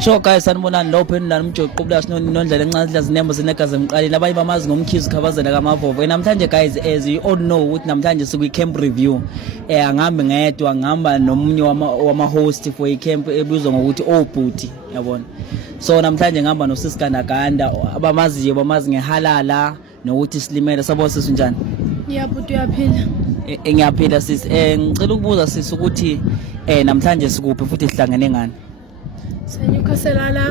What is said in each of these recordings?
Sure guys, sanibonani lo phendula umjoqubula sinondlela encane lazinembo sinegazi emqaleni abanye bamazi ngomkhizi khabazela kaMavovo. Namhlanje guys, as you all know ukuthi namhlanje siku camp review. Angihambe ngedwa, ngihamba nomunye wama host for camp ebizwa ngokuthi Obhuti, yabona. So namhlanje ngihamba noSisikandaganda abamaziyo bamazi ngehalala nokuthi silimele sabo sisi njani? Yabhuti uyaphila. Ngiyaphila sisi. Ngicela ukubuza sisi ukuthi namhlanje sikuphi futhi sihlangene ngani? Senyukhasela la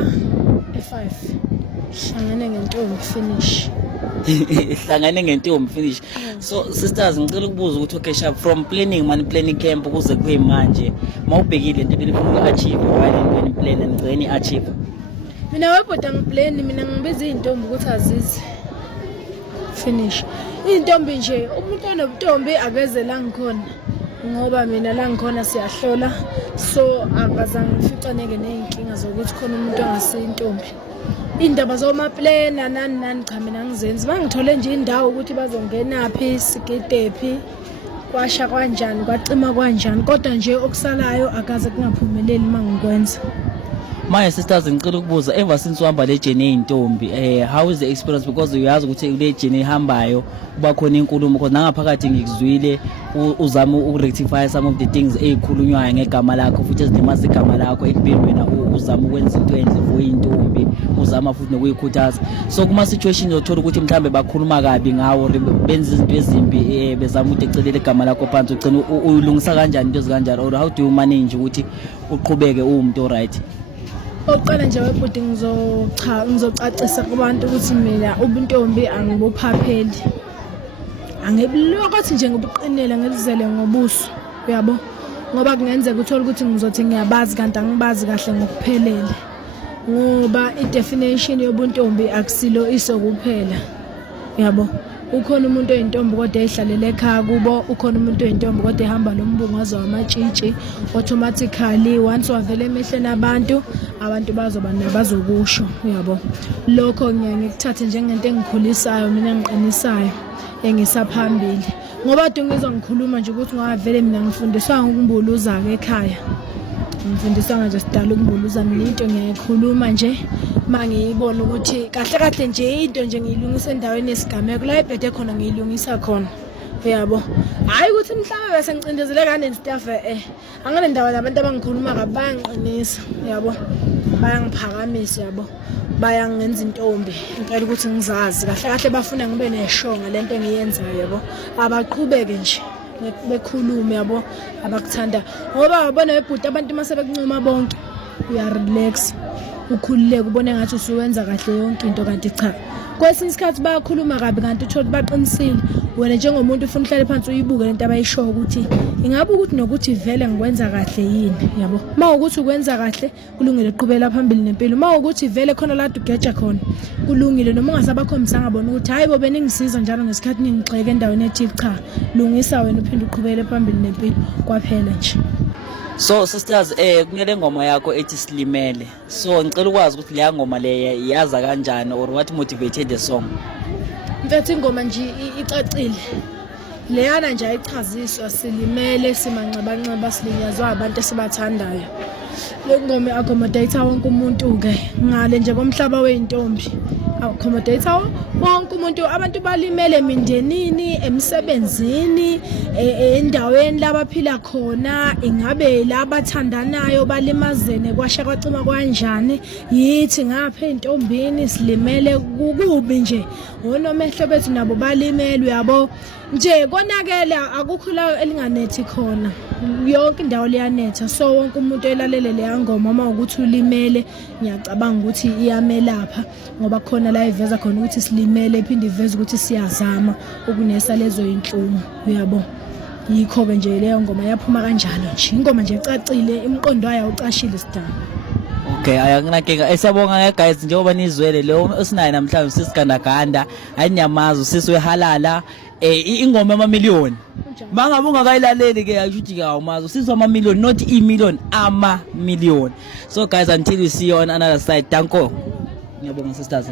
e5. Hlangane ngentombi finish. Hlangane ngentombi finish. So sisters ngicela ukubuza ukuthi okay sharp from planning camp ukuze kube manje mawubhekile into ebifuna achieve while in plan and when achieve. Mina webhoda ngiplan mina ngibiza intombi ukuthi azizi. Finish. Intombi nje umuntu onobuntombi akeze la ngikhona. Ngoba mina la ngikhona siyahlola so akazange ngificaneke nezinkinga zokuthi khona umuntu ongasintombi. Indaba zoma plan nani cha mina ngizenzi bangithole nje indawo ukuthi bazongena phi sigidephi kwasha kanjani kwacima kanjani kodwa nje okusalayo akaze kungaphumeleli mangikwenza. My sisters ngicela ukubuza ever since uhamba le journey eintombi how is the experience because uyazi ukuthi le journey ihambayo kuba khona inkulumo because nangaphakathi ngikuzwile uzama ukurectify some of the things ezikhulunywayo ngegama lakho futhi ezilimaza igama lakho ekubeni wena uzama ukwenza into enhle for intombi uzama futhi nokuyikhuthaza so kuma situation yothola ukuthi mhlambe bakhuluma kabi ngawo benza izinto ezimbi bezama ukuthi ecelele igama lakho phansi ugcina ulungisa kanjani into ezikanjalo or how do you manage ukuthi uqhubeke umuntu right? Oqala nje webhuti ngizocacisa kubantu ukuthi mina ubuntombi angibophapheli. Angibulokothi nje ngobuqinela ngelizele ngobuso. Uyabo? Ngoba kungenzeka uthola ukuthi ngizothi ngiyabazi kanti angibazi kahle ngokuphelele. Ngoba idefinition yobuntombi akusilo iso kuphela. Uyabo? Ukhona umuntu oyintombi kodwa ehlalele ekhaya kubo, ukhona umuntu oyintombi kodwa ehamba lombungazo wamatshitshi automatically once wavela emehleni abantu bazoba nabazokusho, uyabo. Lokho ngiyakuthatha njengento engikhulisayo mina ngiqinisayo engisaphambili. Ngoba ngizwa ngikhuluma nje ukuthi ngavele mina ngifundiswa ngokumbuluza ke ekhaya. Ngifundiswa nje sidala ukumbuluza mina into ngiyayikhuluma nje mangiyibona ukuthi kahle nje into nje ngiyilungisa endaweni yesigameko la ebhede khona ngiyilungisa khona. Uyabo? Hayi ukuthi mhlawumbe bese ngicindezele kane staff angane ndawo labantu abangikhuluma kabi bayangiqinisa, uyabo? Bayangiphakamisa, yabo? Bayangenza intombi. Ngicela ukuthi ngizazi kahle bafuna ngibe neshonga lento engiyenzayo, yabo? Abaqhubeke nje bekhulume, yabo? Abakuthanda ngoba wabona webhuti abantu mase bekuncuma bonke uya relax ukhululeke ubone ngathi usuwenza kahle yonke into kanti cha kwesinye isikhathi bayakhuluma kabi kanti uthola baqinisile wena njengomuntu ufuna uhlale phansi uyibuke lento abayishoyo ukuthi ingabe ukuthi nokuthi vele ngikwenza kahle yini, yabo? Mawukuthi ukwenza kahle kulungile uqhubela phambili nempilo, mawukuthi vele khona la ugeja khona kulungile noma ungasabakhombisanga bona ukuthi hayi bo beningisiza njalo ngesikhathi ningixeke endaweni ethile cha lungisa wena uphinde uqhubele phambili nempilo kwaphela nje. So sisters kunele ngoma yakho ethi silimele. So ngicela ukwazi ukuthi leya ngoma le yaza kanjani or what motivated the song? Mfethu ingoma nje icacile. Leyana nje ayichaziswa silimele simancabanqaba silinyazwa abantu esibathandayo. Le ngoma accommodate wonke umuntu ke ngale nje komhlaba weintombi. Accommodate wonke umuntu abantu balimele emindenini emsebenzini endaweni labaphila khona ingabe labathandanayo balimazene kwasha kwacima kanjani yithi ngapha entombini silimele kukubi nje ngonomehlo bethu nabo balimele, yabo? Nje konakela akukho la elinganethi khona yonke indawo liyanetha so wonke umuntu elalele leya ngoma uma ukuthi ulimele ngiyacabanga ukuthi iyamelapha ngoba khona la iveza khona ukuthi silimele iphinde iveza ukuthi siyazama ukunesa lezo inhlungu, uyabo? Yikho ke nje leyo ngoma yaphuma kanjalo nje ingoma nje ecacile imiqondo yayo ucashile sidala. Okay, ayanginakeka. Siyabonga guys njengoba nizwele lo osinayo namhlanje Sisikandaganda ayiniyamazi sisi wehalala ingoma ama-million. Mangabe ungakayilaleli ke ayishuthi ke awumazi sizwa ama-million not i-million ama-million. So guys until we see you on another side. Danko. Ngiyabonga sisters.